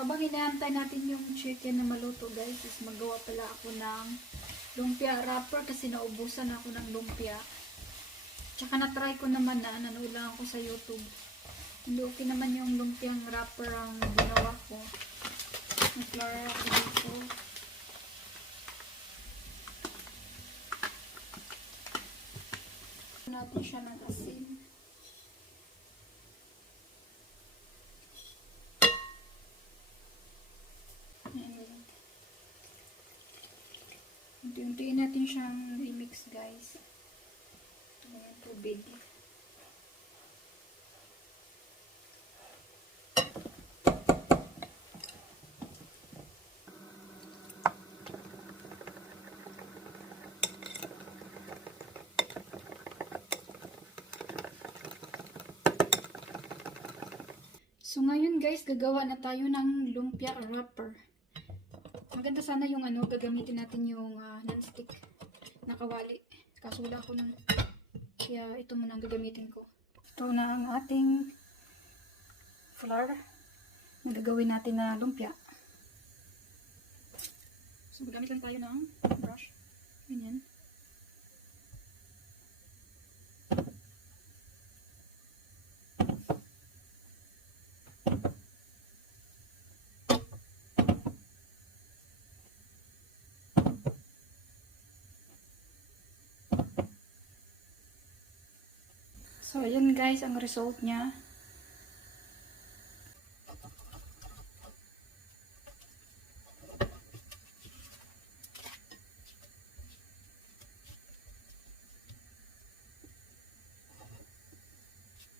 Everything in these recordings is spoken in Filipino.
Habang inaantay natin yung chicken na maluto guys, is magawa pala ako ng lumpia wrapper kasi naubusan ako ng lumpia. Tsaka na-try ko naman na, nanood lang ako sa YouTube. Hindi okay naman yung lumpiang wrapper ang ginawa ko. Nag-flour ako dito. Natin siya ng asin. Unti-untiin natin siyang i-mix guys. Ayan, tubig. So ngayon guys, gagawa na tayo ng lumpia wrapper. Maganda sana yung gagamitin natin yung non-stick na kawali. Kaso wala ko nun. Kaya ito muna ang gagamitin ko. Ito na ang ating flour na gagawin natin na lumpia. So magamit lang tayo ng brush. Ganyan. So, ayan guys, ang result niya.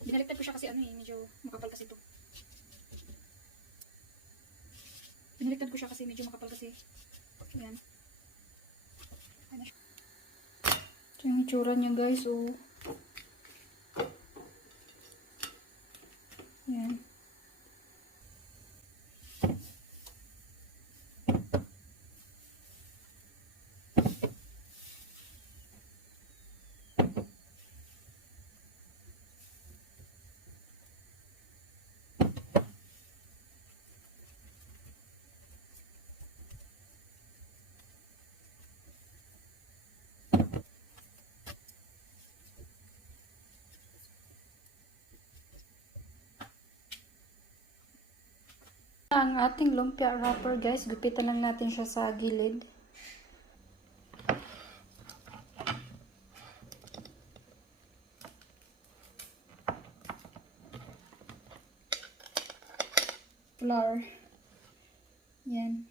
Binaliktad ko siya kasi medyo makapal kasi ito. Binaliktad ko siya kasi medyo makapal kasi. Ayan. Ayan siya. Ito yung itsura niya guys, oh. Ayan. Ang ating lumpia wrapper guys, gupitan lang natin siya sa gilid. Flour. Yan.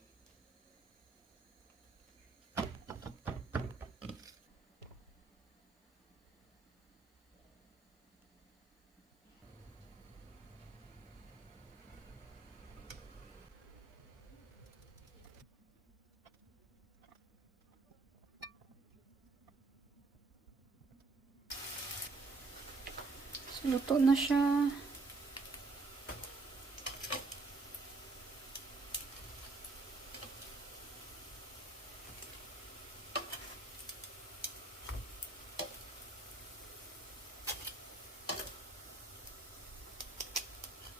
So, luto na siya.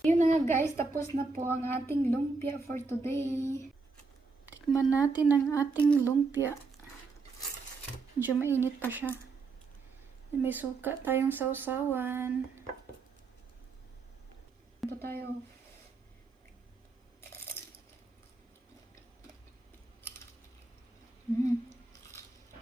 Yun na nga guys, tapos na po ang ating lumpia for today. Tikman natin ang ating lumpia. Medyo mainit pa siya. May suka tayong sausawan.